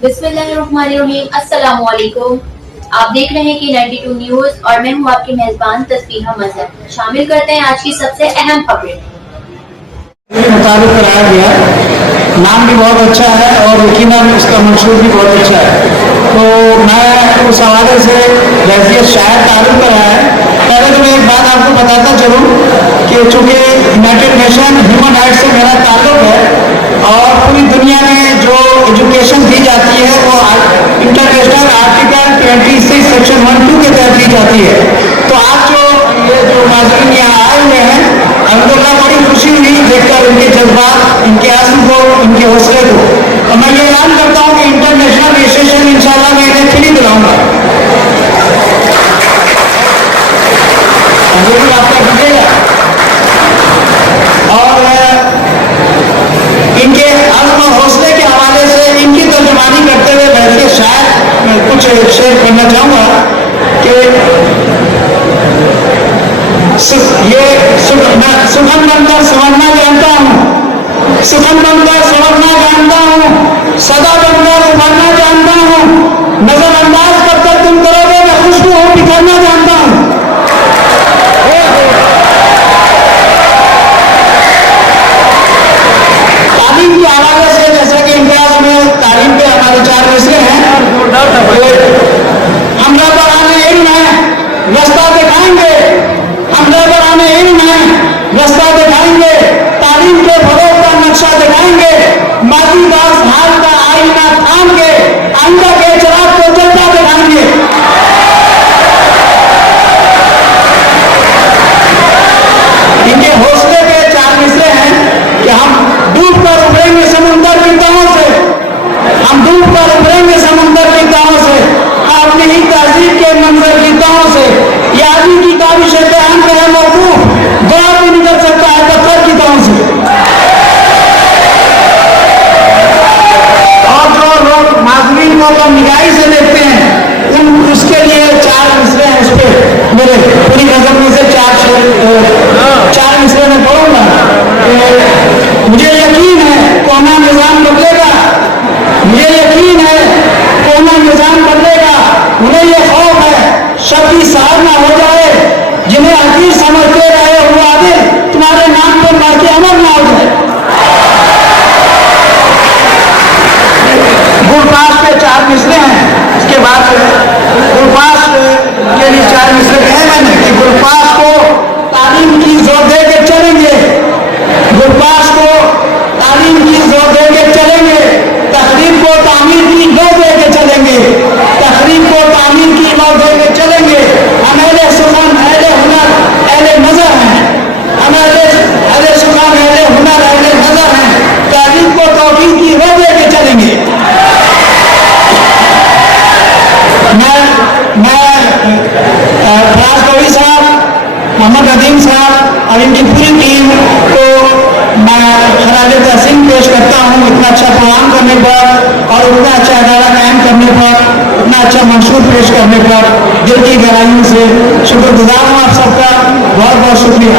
बिस्मिल्लाहिर्रहमानिर्रहीम। अस्सलाम वालेकुम। आप देख रहे हैं कि 92 न्यूज और मैं हूं आपकी मेजबान तस्बीहा मजहर। शामिल करते हैं आज की सबसे अहम खबरें। मुताबिक कराया गया है। नाम भी बहुत अच्छा है और यकीनन उसका मंशूर भी बहुत अच्छा है। तो मैं उस हवाले से हैसियत शायद तारुफ कराया है। पहले तो मैं एक बात आपको बताता चलूँ कि चूँकि यूनाइटेड नेशन ह्यूमन राइट्स से मेरा ताल्लुक है और पूरी दुनिया में जो एजुकेशन दी जाती है वो इंटरनेशनल आर्टिकल 26 सेक्शन 1-2 के तहत दी जाती है। तो आज ये जो नाज़रीन यहाँ आए हुए हैं, अल्हम्दुलिल्लाह बड़ी खुशी हुई देखकर इनके जज्बात, इनके आंसू को, इनके हौसले को। और मैं ये ऐलान करता हूँ कि इंटरनेशनल रजिस्ट्रेशन इंशाल्लाह मैं इन्हें फ्री दिलाऊंगा। आपका कीजिएगा और इनके आज़म और हौसले के हवाले से इनकी तर्जुमानी करते हुए बैठिए शायद मैं कुछ शेयर करना चाहूँगा कि ये सुखन बनकर समझना जानता हूँ, सुखन बनकर समझना जानता हूँ, सदा बनकर उभरना जानता हूँ, नजरअंदाज कब तक तुम करोगे मैं खुशबू हो बिखरना जानता हूँ। तालीम के हवाले से जैसा कि इम्तियाज में तालीम पे हमारे 4 मिसरे हैं। हम रहबराने इल्म है रास्ता दिखाएंगे, हम रहबराने इल्म है रास्ता दिखाएंगे, तालीम के फरोग का नक्शा दिखाएंगे, माजी दास हाल का आईना थाम के आइंदा के चिराग को जलता दिखाएंगे। इनके हौसले के 4 मिसरे हैं कि हम डूब कर उभरेंगे समुंदर की तहों से, हम डूब कर उभरेंगे समुंदर की तहों से, अपनी ही तहजीब के मंजर की तहों से, यादी की काबिश बयान पे है मौकूफ, गौर भी निकल सकता है पत्थर की तहों से। और जो लोग नाज़रीन को तो निगाही से देखते हैं उन उसके लिए 4 मिसरे हैं। उस पर मेरे पूरी नजर में से 4 मिसरे में पढ़ूंगा। मुझे यकीन है कोना निजाम बदलेगा, मुझे यकीन है कोना निजाम बदलेगा। उन्हें ये खौफ है शक्ति साहब ना हो जाए, जिन्हें हकीर समझते रहे हुए आदिल तुम्हारे नाम पर बाकी अमर ना हो जाए। गुरपास पे 4 मिसरे हैं। इसके बाद गुरपास के लिए 4 मिसरे कहे मैंने कि गुरपास को तालीम की जोर दे के चलेंगे, गुरपास को तालीम की जोर दे के चलेंगे, तहरीर को तामीर की गौ दे के चलेंगे, तहरीर को तामीर की गौ दे के चलेंगे। हम अहले सुखन, अहले हुनर, अहले नजर हैं, हम अहले सुखन, अहले हुनर, अहले नजर हैं, तहरीर को तौहीद की गौ दे के चलेंगे। मैं फराज कवि साहब, मोहम्मद अदीम साहब और इनकी पूरी टीम को मैं खराज तहसीन पेश करता हूँ इतना अच्छा प्रोग्राम करने पर और उतना अच्छा अदारा कायम करने पर, इतना अच्छा मंशूर पेश करने पर दिल की गहराइयों से शुक्रगुजार हूँ आप सबका। बहुत बहुत शुक्रिया।